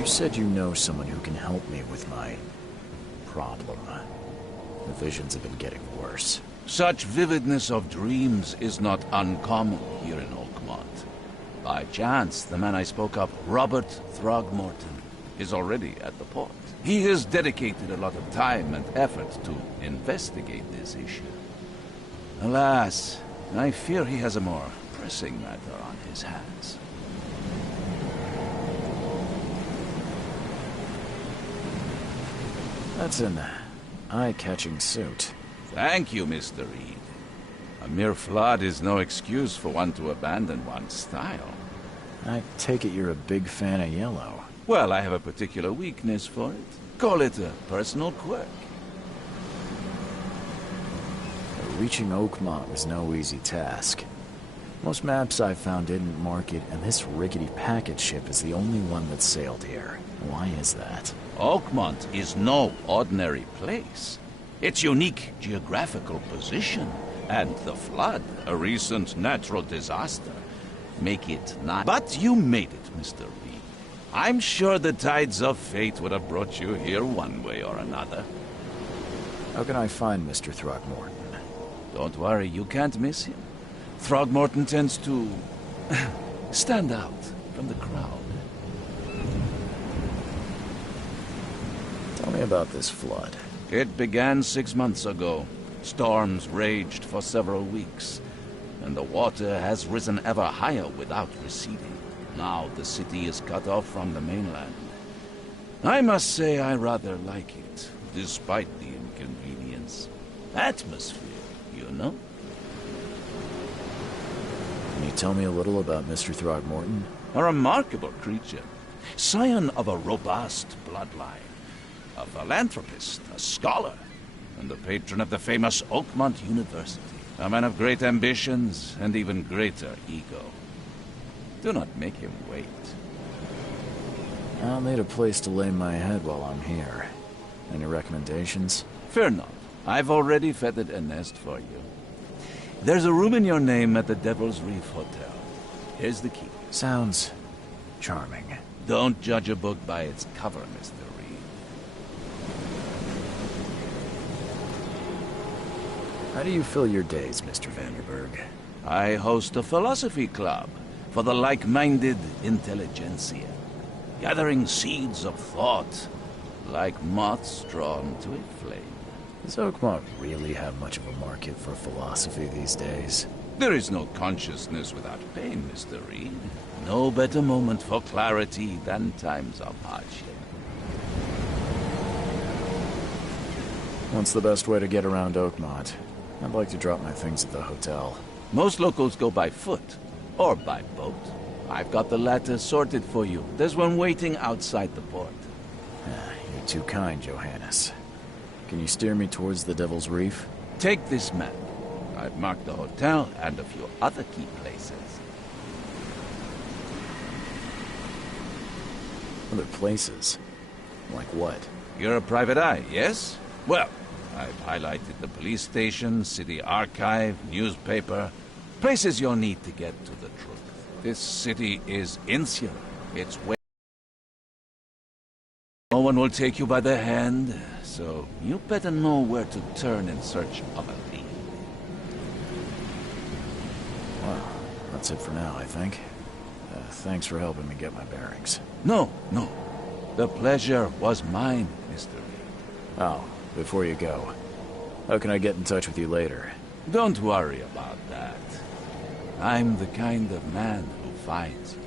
You said you know someone who can help me with my problem. The visions have been getting worse. Such vividness of dreams is not uncommon here in Oakmont. By chance, the man I spoke of, Robert Throgmorton, is already at the port. He has dedicated a lot of time and effort to investigate this issue. Alas, I fear he has a more pressing matter on his hands. That's an eye-catching suit. Thank you, Mr. Reed. A mere flood is no excuse for one to abandon one's style. I take it you're a big fan of yellow. Well, I have a particular weakness for it. Call it a personal quirk. Reaching Oakmont was no easy task. Most maps I found didn't mark it, and this rickety packet ship is the only one that sailed here. Why is that? Oakmont is no ordinary place. Its unique geographical position and the flood, a recent natural disaster, make it not... But you made it, Mr. Reed. I'm sure the tides of fate would have brought you here one way or another. How can I find Mr. Throgmorton? Don't worry, you can't miss him. Throgmorton tends to stand out from the crowd. Tell me about this flood. It began 6 months ago. Storms raged for several weeks, and the water has risen ever higher without receding. Now the city is cut off from the mainland. I must say I rather like it, despite the inconvenience. Atmosphere, you know? Can you tell me a little about Mr. Throgmorton? A remarkable creature. Scion of a robust bloodline. A philanthropist, a scholar, and the patron of the famous Oakmont University. A man of great ambitions and even greater ego. Do not make him wait. I'll need a place to lay my head while I'm here. Any recommendations? Fear not. I've already feathered a nest for you. There's a room in your name at the Devil's Reef Hotel. Here's the key. Sounds charming. Don't judge a book by its cover, Mr. Reed. How do you fill your days, Mr. Vanderberg? I host a philosophy club for the like-minded intelligentsia, gathering seeds of thought like moths drawn to a flame. Does Oakmont really have much of a market for philosophy these days? There is no consciousness without pain, Mr. Reed. No better moment for clarity than times of hardship. What's the best way to get around Oakmont? I'd like to drop my things at the hotel. Most locals go by foot, or by boat. I've got the latter sorted for you. There's one waiting outside the port. You're too kind, Johannes. Can you steer me towards the Devil's Reef? Take this map. I've marked the hotel and a few other key places. Other places? Like what? You're a private eye, yes? Well, I've highlighted the police station, city archive, newspaper. Places you'll need to get to the truth. This city is insular. It's way... No one will take you by the hand, so you better know where to turn in search of a lead. Well, that's it for now, I think. Thanks for helping me get my bearings. No. The pleasure was mine, Mr. Reed. Oh, before you go, how can I get in touch with you later? Don't worry about that. I'm the kind of man who finds you.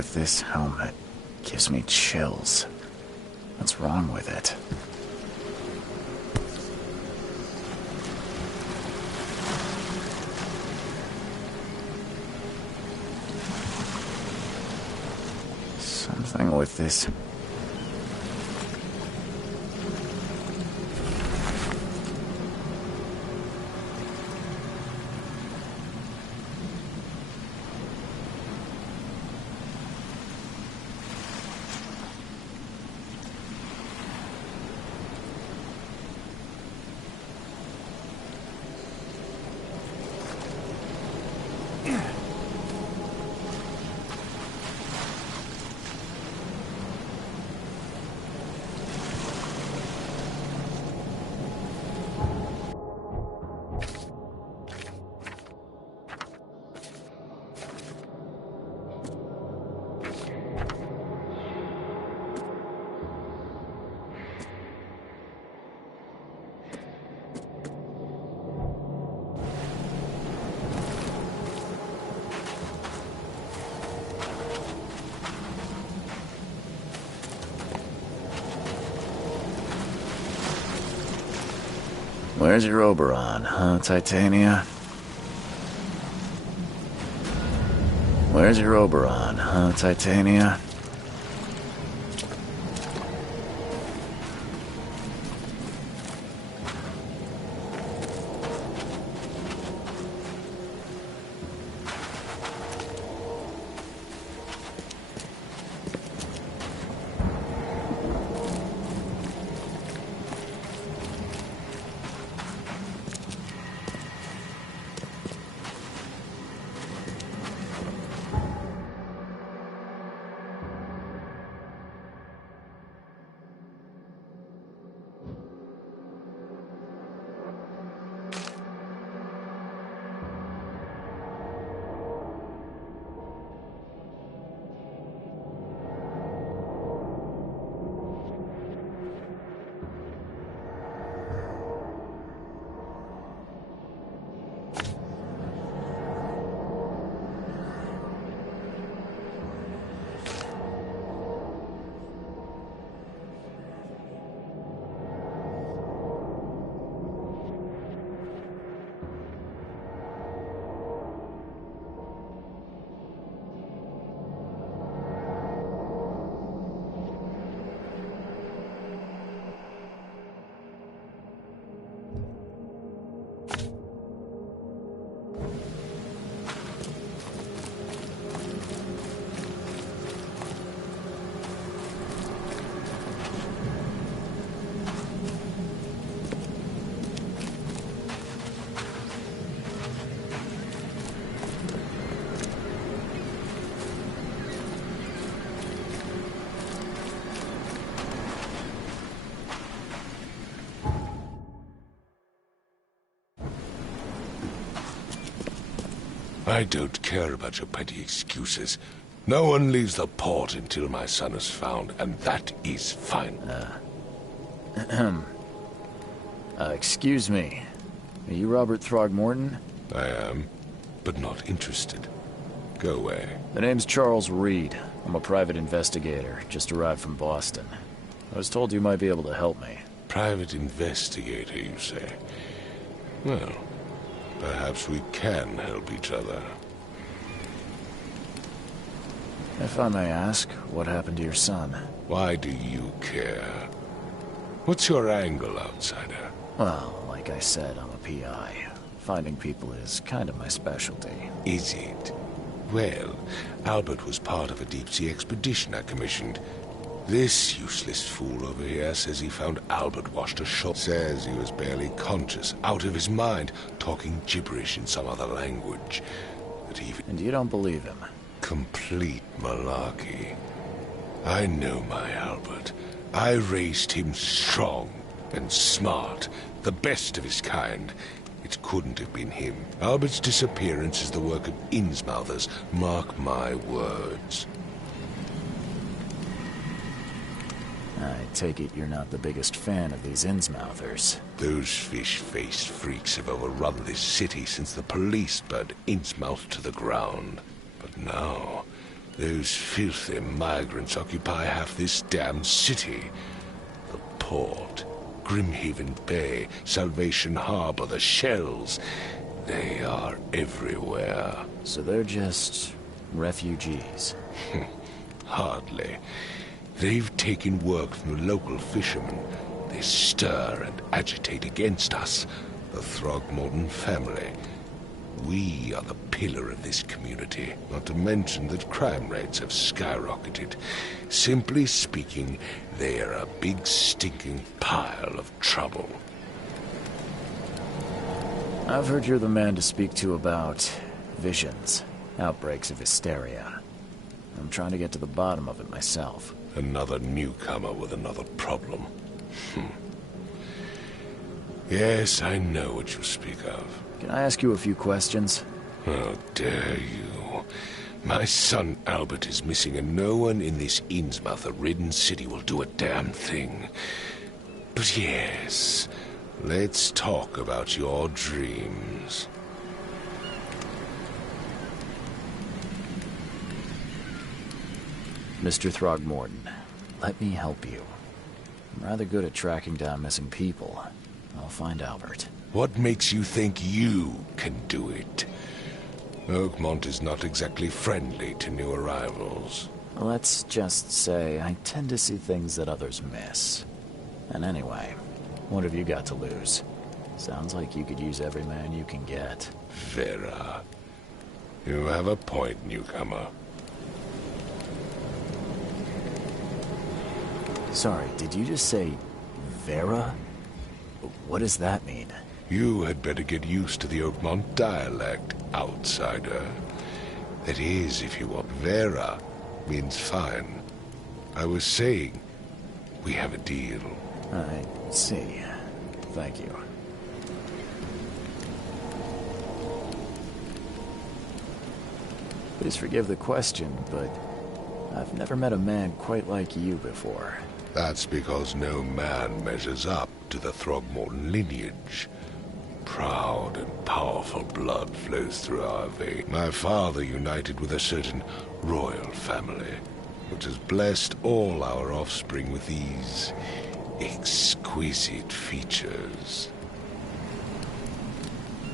with this helmet gives me chills. What's wrong with it? Something with this... Where's your Oberon, huh, Titania? Where's your Oberon, huh, Titania? I don't care about your petty excuses. No one leaves the port until my son is found, and that is fine. Excuse me. Are you Robert Throgmorton? I am, but not interested. Go away. The name's Charles Reed. I'm a private investigator, just arrived from Boston. I was told you might be able to help me. Private investigator, you say? Well, perhaps we can help each other. If I may ask, what happened to your son? Why do you care? What's your angle, outsider? Well, like I said, I'm a PI. Finding people is kind of my specialty. Is it? Well, Albert was part of a deep-sea expedition I commissioned. This useless fool over here says he found Albert washed ashore. Says he was barely conscious, out of his mind, talking gibberish in some other language. That even... And you don't believe him? Complete malarkey. I know my Albert. I raised him strong and smart, the best of his kind. It couldn't have been him. Albert's disappearance is the work of Innsmouthers, mark my words. I take it you're not the biggest fan of these Innsmouthers. Those fish-faced freaks have overrun this city since the police burned Innsmouth to the ground. But now, Those filthy migrants occupy half this damned city. The port, Grimhaven Bay, Salvation Harbor, the shells. They are everywhere. So they're just refugees. Hardly. They've taken work from the local fishermen. They stir and agitate against us, the Throgmorton family. We are the pillar of this community, not to mention that crime rates have skyrocketed. Simply speaking, they are a big stinking pile of trouble. I've heard you're the man to speak to about visions, outbreaks of hysteria. I'm trying to get to the bottom of it myself. Another newcomer with another problem. Yes, I know what you speak of. Can I ask you a few questions? How dare you? My son Albert is missing, and no one in this Innsmouth-ridden city will do a damn thing. But yes, let's talk about your dreams. Mr. Throgmorton, let me help you. I'm rather good at tracking down missing people. I'll find Albert. What makes you think you can do it? Oakmont is not exactly friendly to new arrivals. Let's just say I tend to see things that others miss. And anyway, what have you got to lose? Sounds like you could use every man you can get. Vera. You have a point, newcomer. Sorry, did you just say Vera? What does that mean? You had better get used to the Oakmont dialect, outsider. That is, if you want. Vera means fine. I was saying, we have a deal. I see. Thank you. Please forgive the question, but I've never met a man quite like you before. That's because no man measures up to the Throgmorton lineage. Proud and powerful blood flows through our veins. My father united with a certain royal family, which has blessed all our offspring with these exquisite features.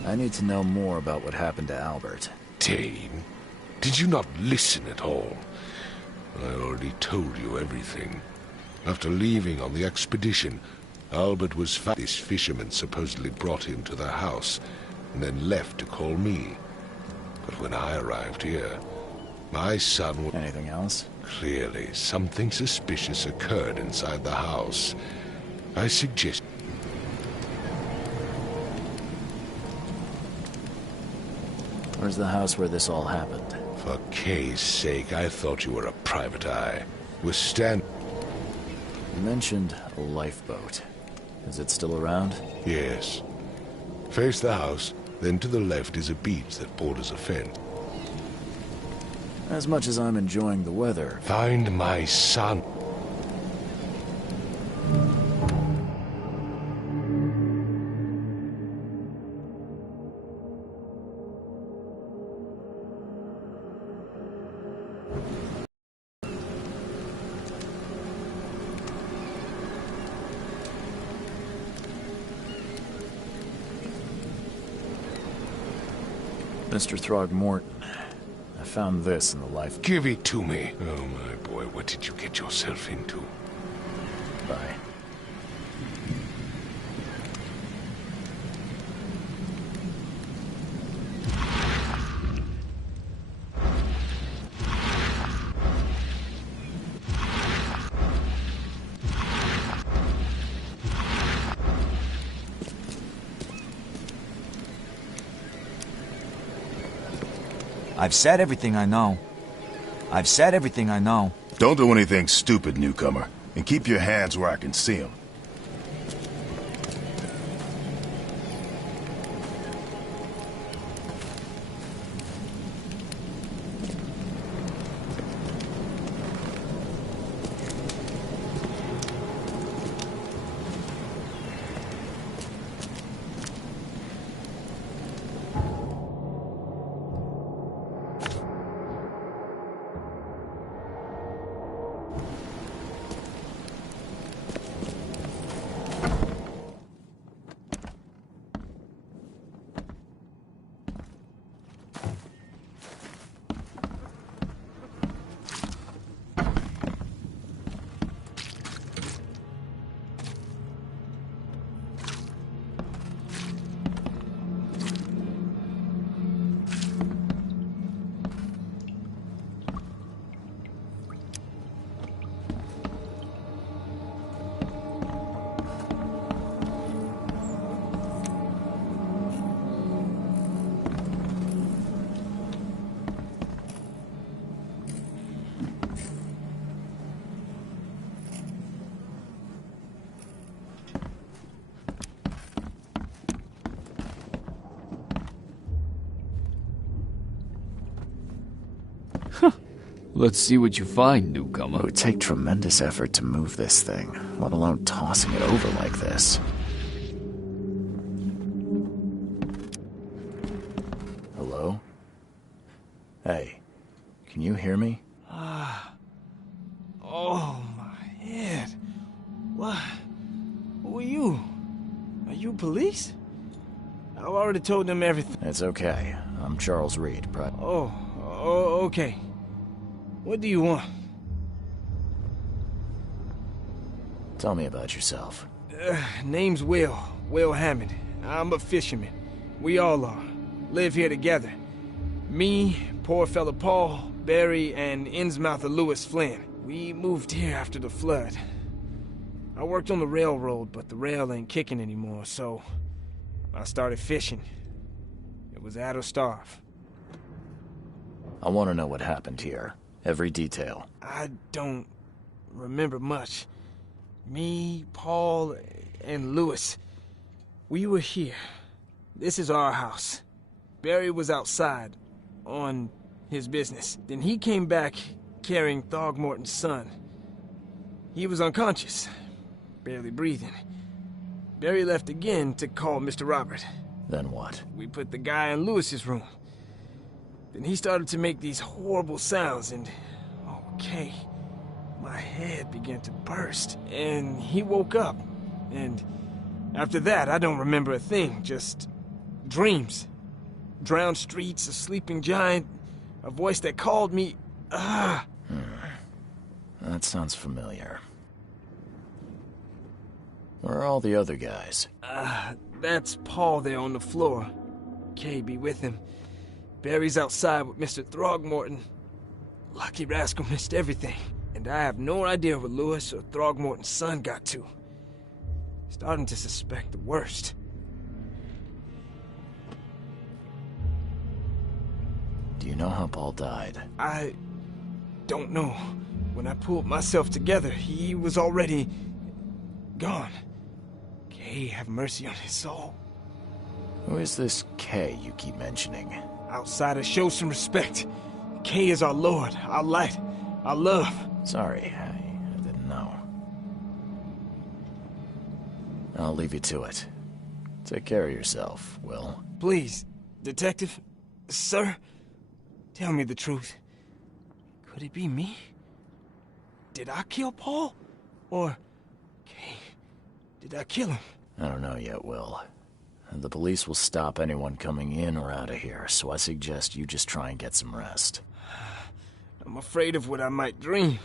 I need to know more about what happened to Albert. Dane, did you not listen at all? I already told you everything. After leaving on the expedition, Albert was found. This fisherman supposedly brought him to their house, and then left to call me. But when I arrived here, my son was... Anything else? Clearly, something suspicious occurred inside the house. I suggest... Where's the house where this all happened? For Kay's sake, I thought you were a private eye. We're You mentioned a lifeboat. Is it still around? Yes. Face the house, then to the left is a beach that borders a fen. As much as I'm enjoying the weather... Find my son. Mr. Throgmorton, I found this in the life... Give it to me. Oh, my boy, what did you get yourself into? Bye. I've said everything I know. I've said everything I know. Don't do anything stupid, newcomer. And keep your hands where I can see them. Let's see what you find, newcomer. It would take tremendous effort to move this thing, let alone tossing it over like this. Hello? Hey, can you hear me? Oh, my head. What? Who are you? Are you police? I've already told them everything. It's okay. I'm Charles Reed, Oh, okay. What do you want? Tell me about yourself. Name's Will Hammond. I'm a fisherman. We all are. Live here together. Me, poor fella Paul, Barry, and Innsmouther Lewis Flynn. We moved here after the flood. I worked on the railroad, but the rail ain't kicking anymore, so I started fishing. It was at or starve. I want to know what happened here. Every detail. I don't remember much. Me, Paul, and Lewis, we were here. This is our house. Barry was outside, on his business. Then he came back carrying Throgmorton's son. He was unconscious, barely breathing. Barry left again to call Mr. Robert. Then what? We put the guy in Lewis's room. Then he started to make these horrible sounds and... okay, my head began to burst. And he woke up. And after that, I don't remember a thing, just dreams. Drowned streets, a sleeping giant, a voice that called me... That sounds familiar. Where are all the other guys? That's Paul there on the floor. Kay be with him. Barry's outside with Mr. Throgmorton. Lucky rascal missed everything. And I have no idea where Lewis or Throgmorton's son got to. Starting to suspect the worst. Do you know how Paul died? I don't know. When I pulled myself together, he was already gone. Kay have mercy on his soul. Who is this Kay you keep mentioning? Outsiders, show some respect. Kay is our lord, our light, our love. Sorry, I didn't know. I'll leave you to it. Take care of yourself, Will. Please, detective, sir, tell me the truth. Could it be me? Did I kill Paul? Or... Kay, did I kill him? I don't know yet, Will. The police will stop anyone coming in or out of here, so I suggest you just try and get some rest. I'm afraid of what I might dream.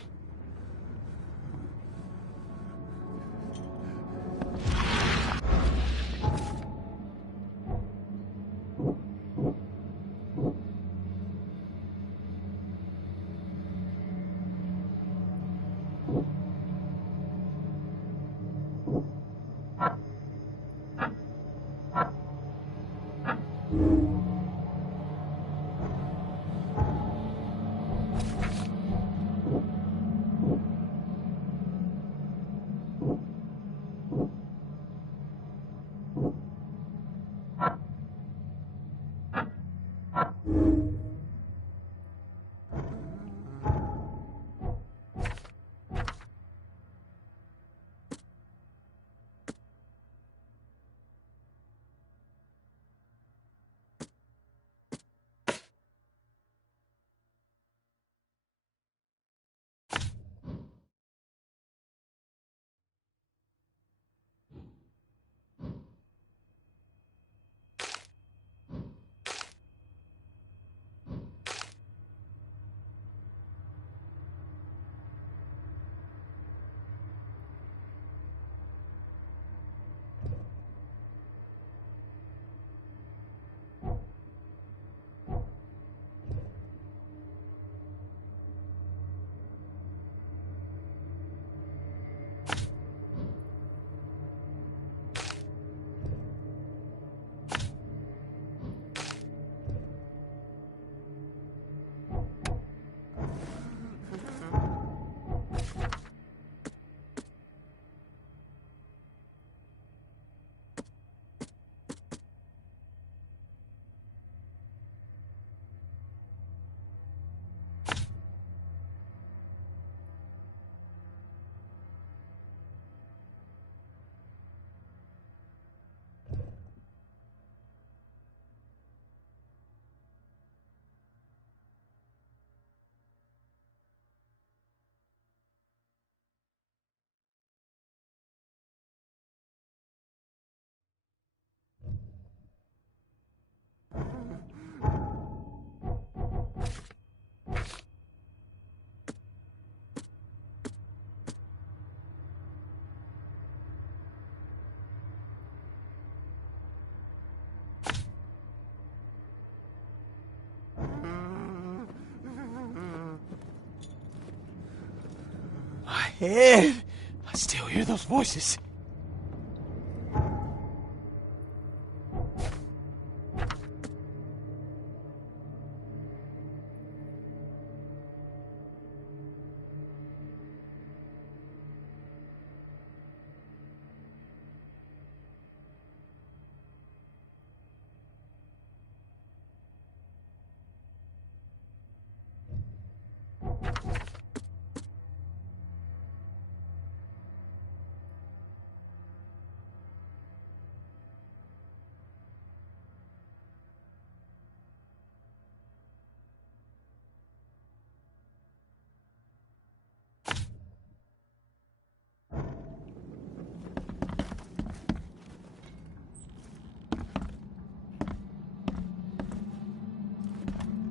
head. I still hear those voices.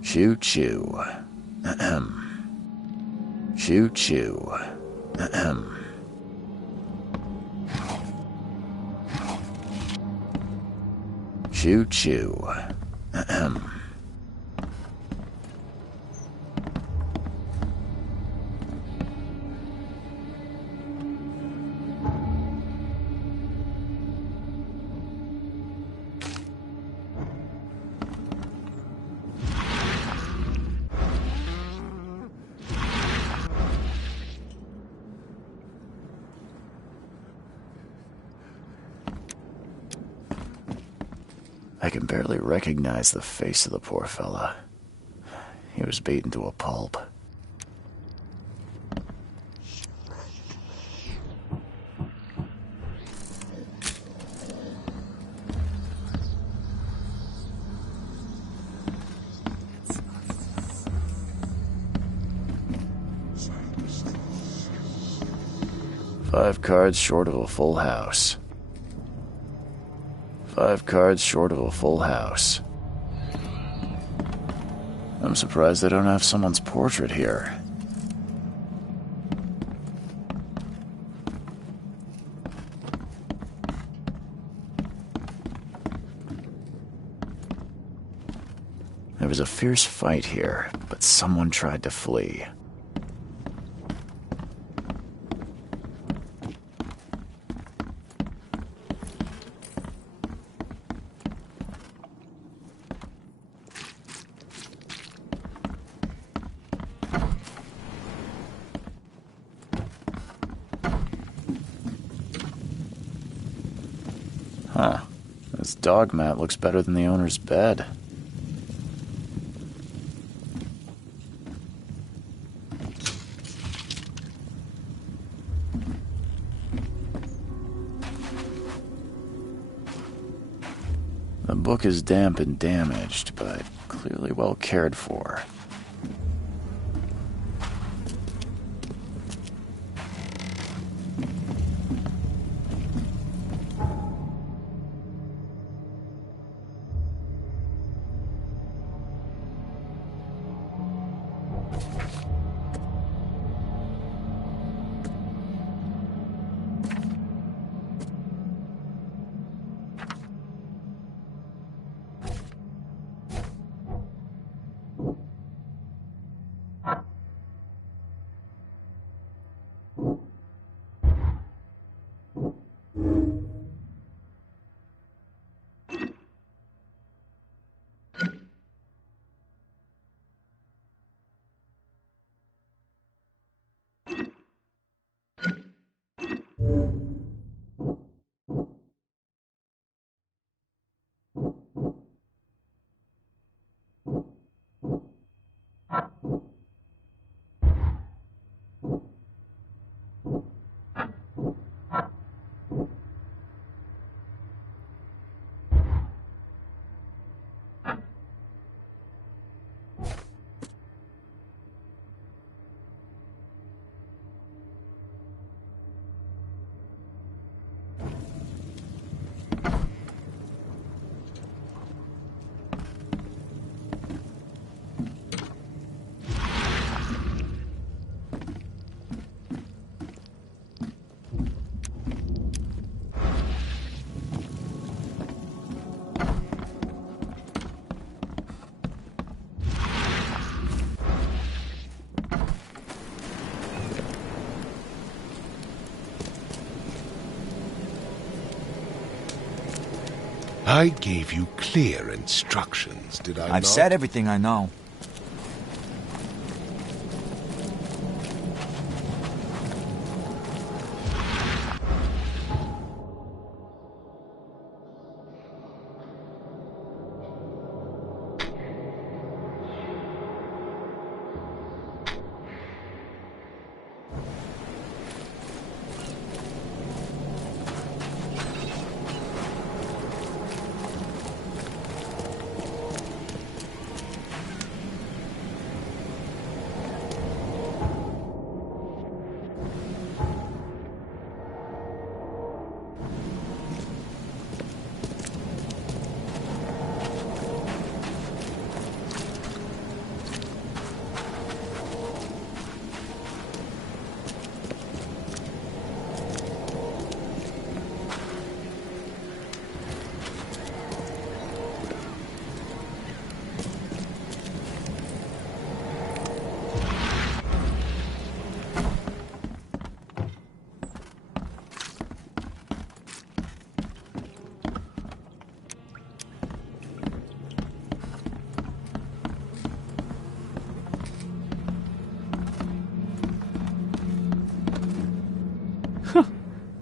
Choo choo. Ahem. Choo choo. Ahem. Choo choo. Ahem. I can barely recognize the face of the poor fella. He was beaten to a pulp. Five cards short of a full house. 5 cards short of a full house. I'm surprised they don't have someone's portrait here. There was a fierce fight here, but someone tried to flee. Huh. This dog mat looks better than the owner's bed. The book is damp and damaged, but clearly well cared for. I gave you clear instructions, did I not? I've said everything I know.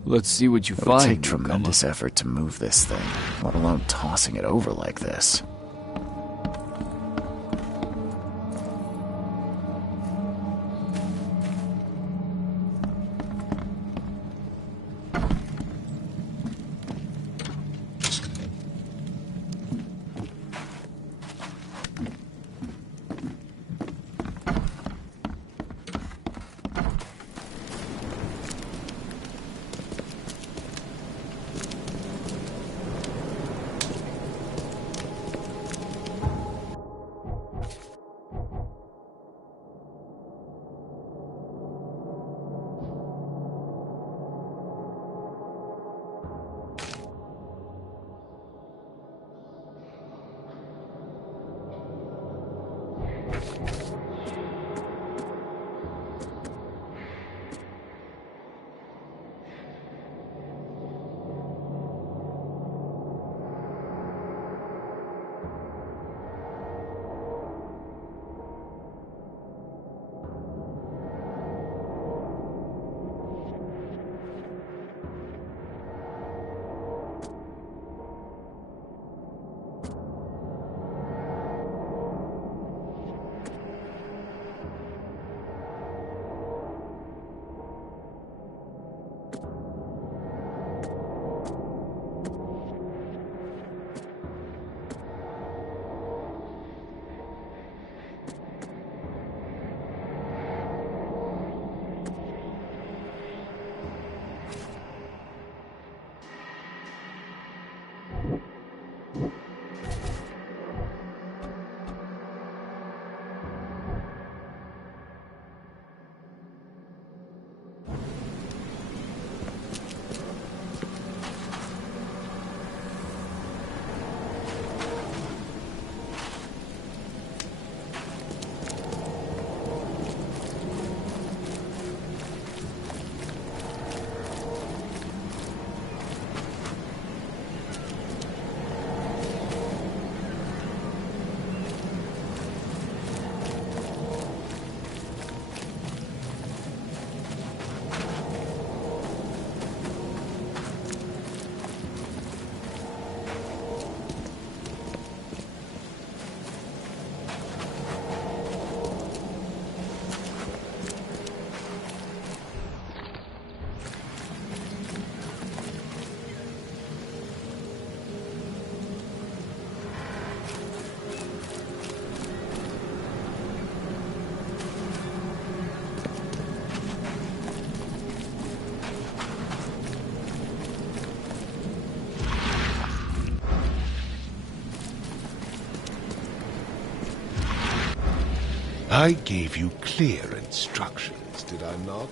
Let's see what you It would find, take newcomer. tremendous effort to move this thing, let alone tossing it over like this. I gave you clear instructions, did I not?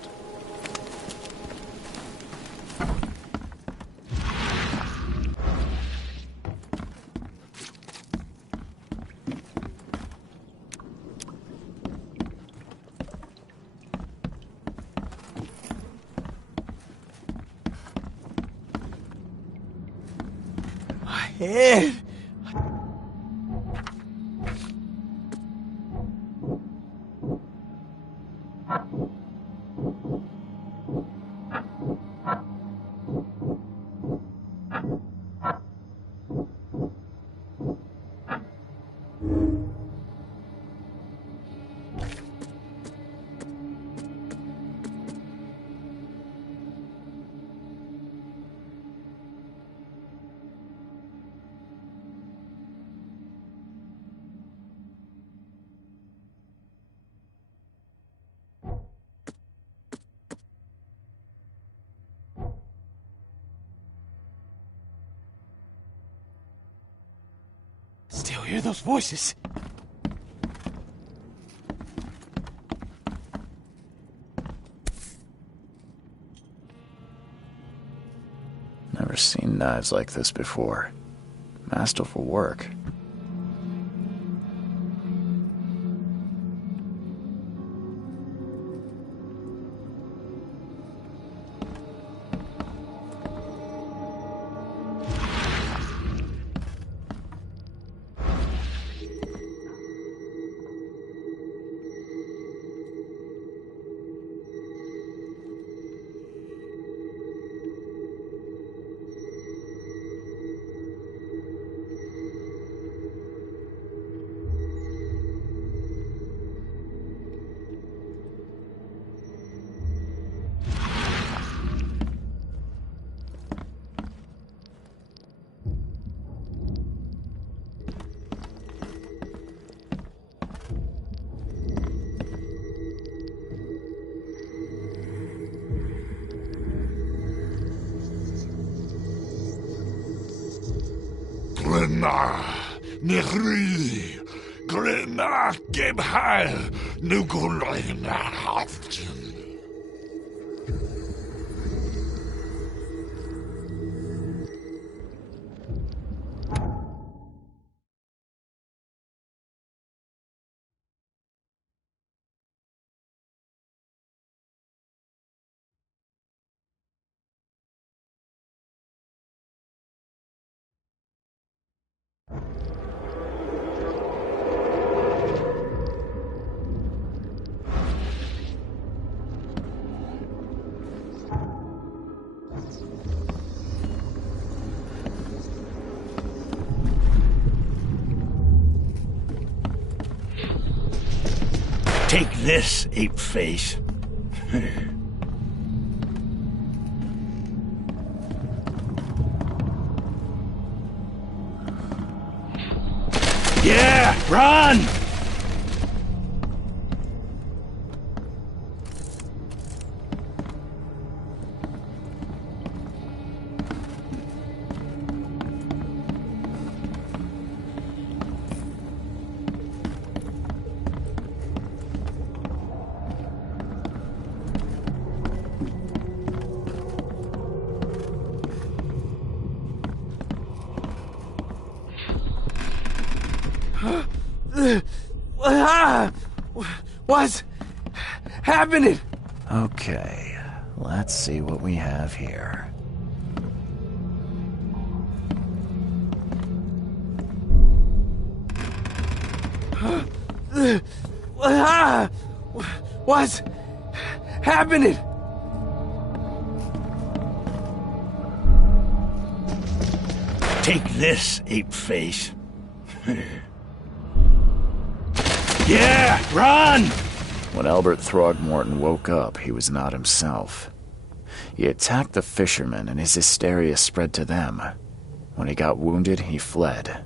Why? head. Still hear those voices. Never seen knives like this before. Masterful work. Glenna, Nehri, Glenna, Gebhal, Nugulina, Haftin. Take this, ape face. Yeah, run! What's happening? Okay, let's see what we have here. What's happening? Take this, ape face. Yeah, run! When Albert Throgmorton woke up, he was not himself. He attacked the fishermen, and his hysteria spread to them. When he got wounded, he fled.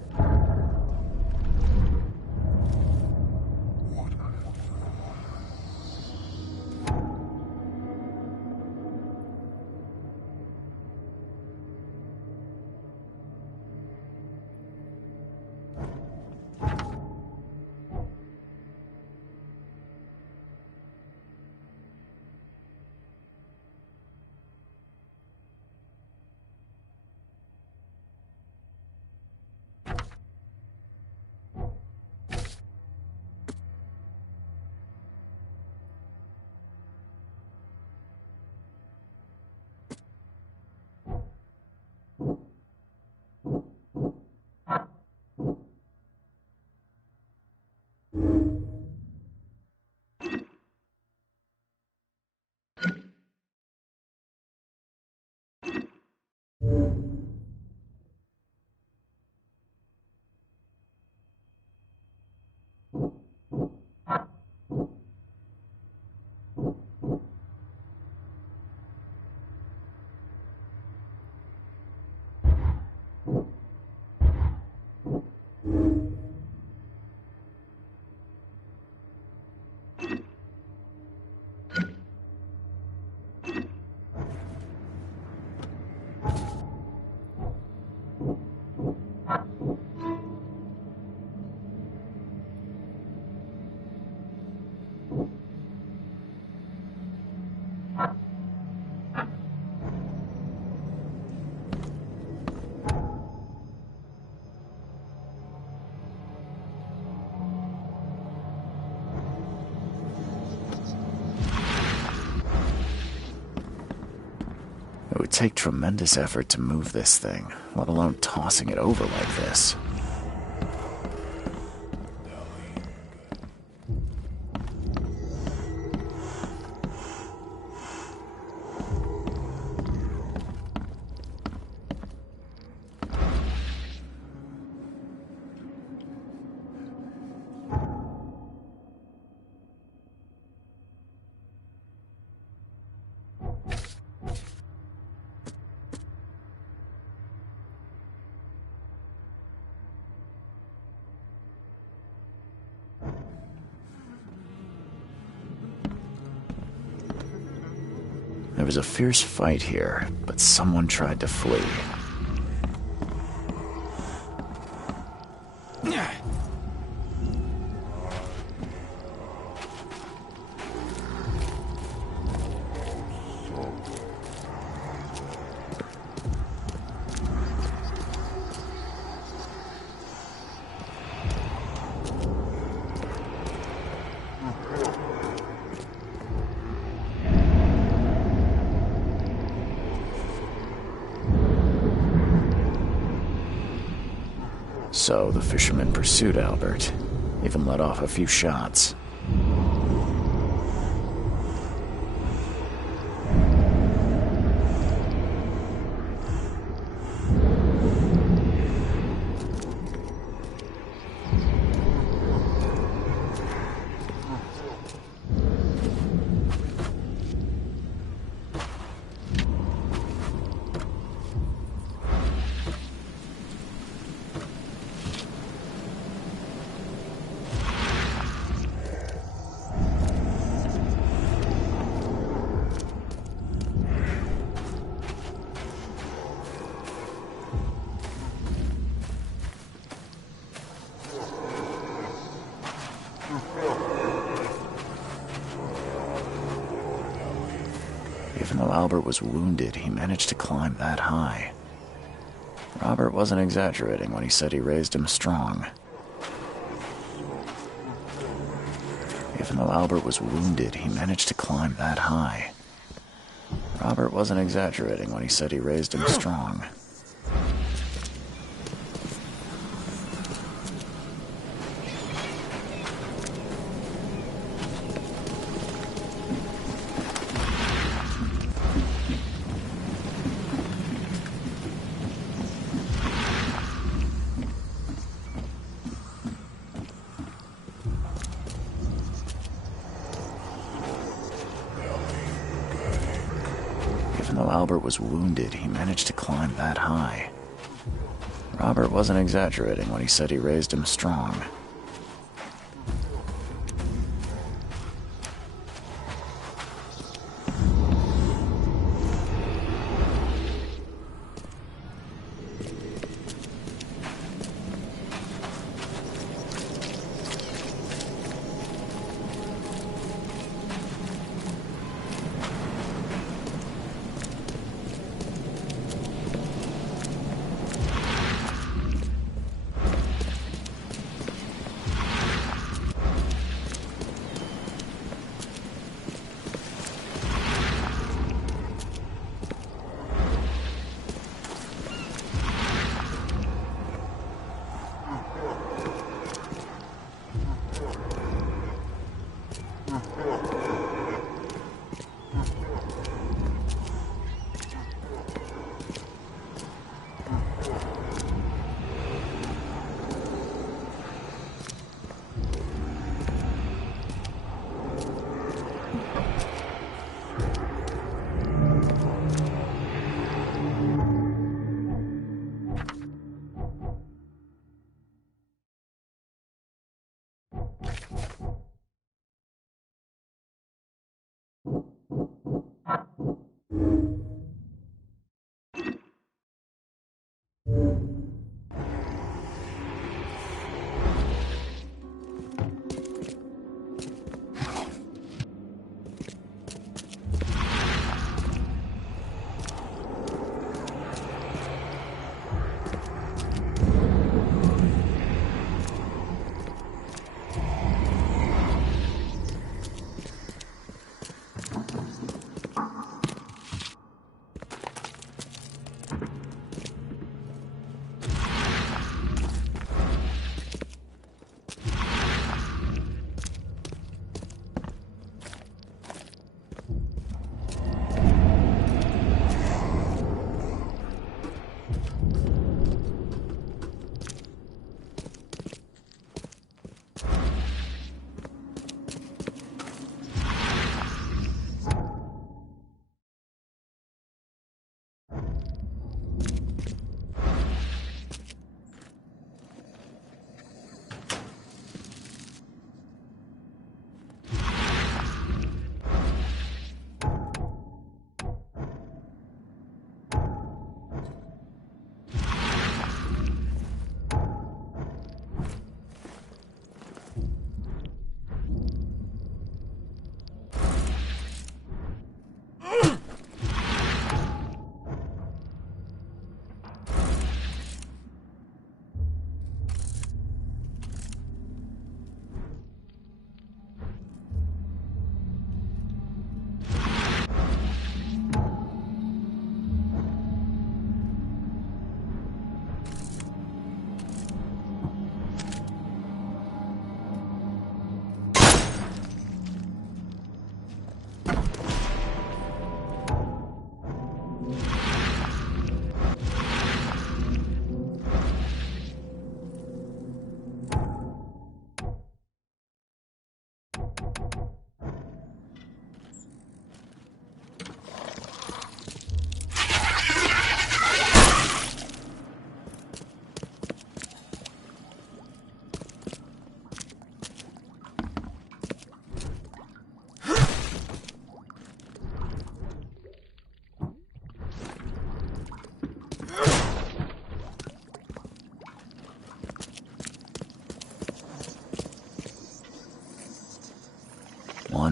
It would take tremendous effort to move this thing, let alone tossing it over like this. There was a fierce fight here, but someone tried to flee. So the fisherman pursued Albert, even let off a few shots. Even though Albert was wounded, he managed to climb that high. Robert wasn't exaggerating when he said he raised him strong. Even though Albert was wounded, he managed to climb that high. Robert wasn't exaggerating when he said he raised him strong. Even though Albert was wounded, he managed to climb that high. Robert wasn't exaggerating when he said he raised him strong.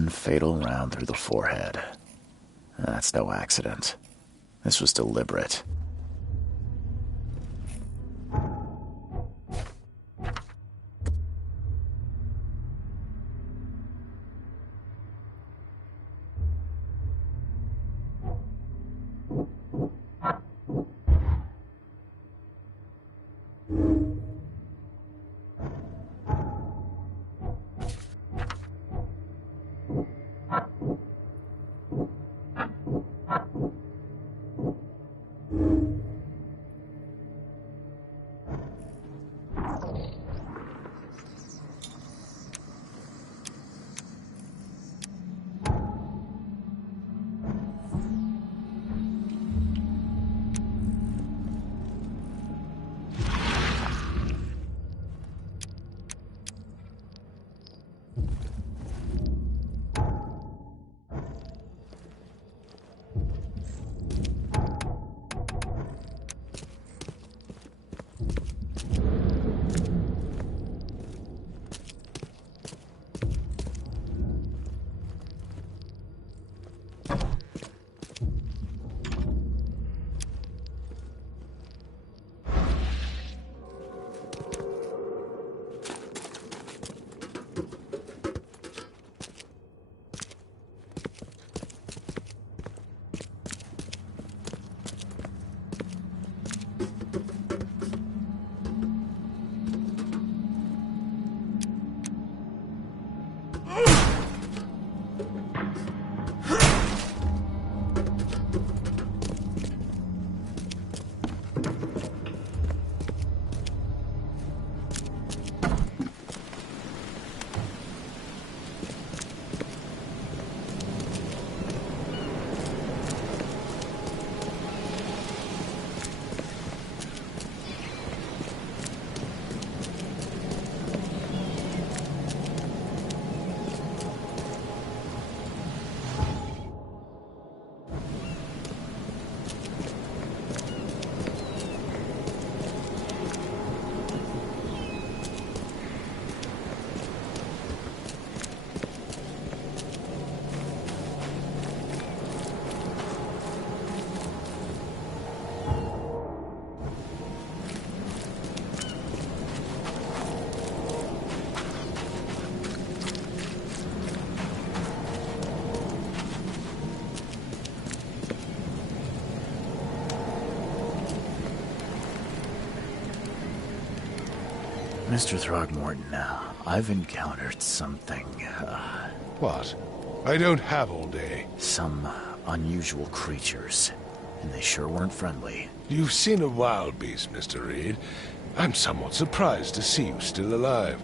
One fatal round through the forehead. That's no accident. This was deliberate. Mr. Throgmorton, I've encountered something, What? I don't have all day. some unusual creatures, and they sure weren't friendly. You've seen a wild beast, Mr. Reed. I'm somewhat surprised to see you still alive.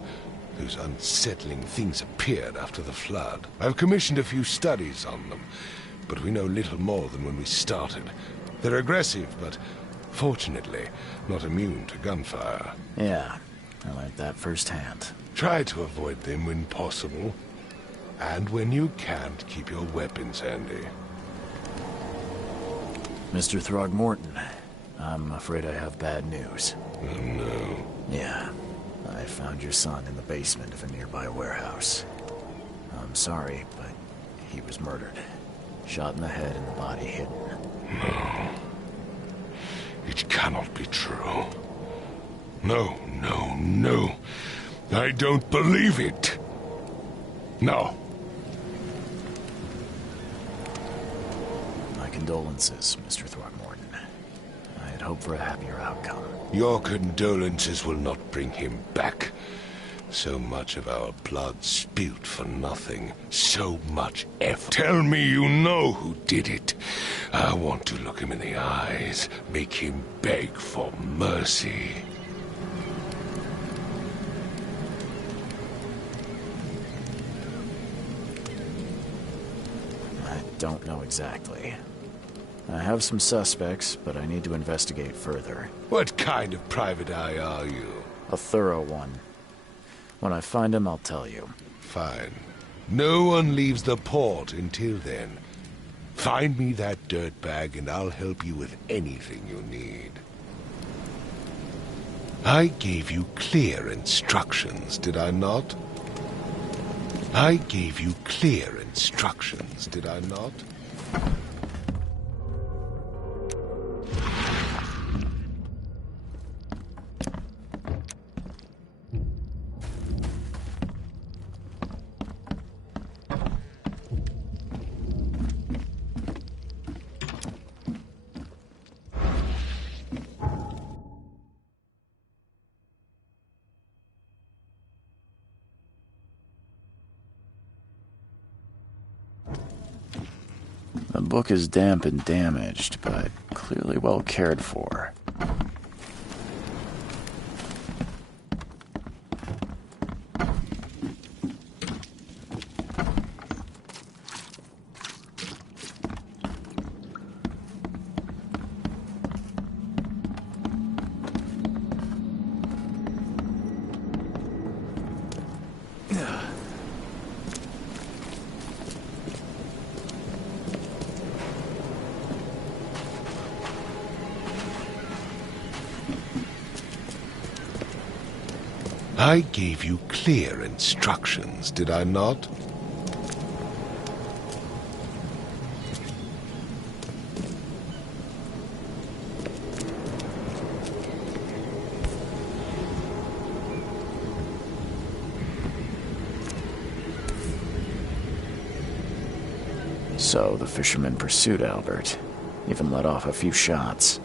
Those unsettling things appeared after the flood. I've commissioned a few studies on them, but we know little more than when we started. They're aggressive, but fortunately not immune to gunfire. Yeah, I learned that firsthand. Try to avoid them when possible. And when you can't, keep your weapons handy. Mr. Throgmorton, I'm afraid I have bad news. Oh, no. Yeah, I found your son in the basement of a nearby warehouse. I'm sorry, but he was murdered. Shot in the head and the body hidden. No. It cannot be true. No, no, no. I don't believe it. No. My condolences, Mr. Throgmorton. I had hoped for a happier outcome. Your condolences will not bring him back. So much of our blood spilled for nothing. So much effort. Tell me you know who did it. I want to look him in the eyes, make him beg for mercy. I don't know exactly. I have some suspects, but I need to investigate further. What kind of private eye are you? A thorough one. When I find him, I'll tell you. Fine. No one leaves the port until then. Find me that dirtbag and I'll help you with anything you need. I gave you clear instructions, did I not? I gave you clear instructions, did I not? The book is damp and damaged, but clearly well cared for. I gave you clear instructions, did I not? So the fisherman pursued Albert, even let off a few shots.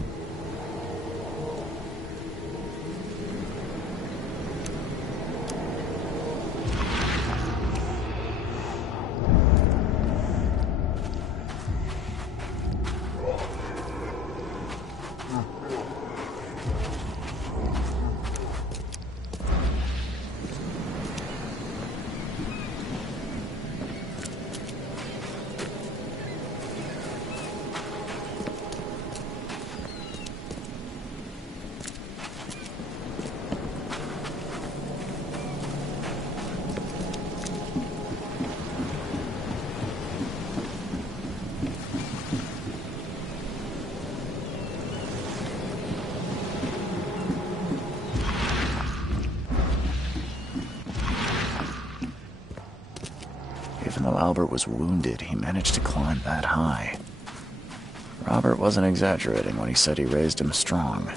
Even though Albert was wounded, he managed to climb that high. Robert wasn't exaggerating when he said he raised him strong.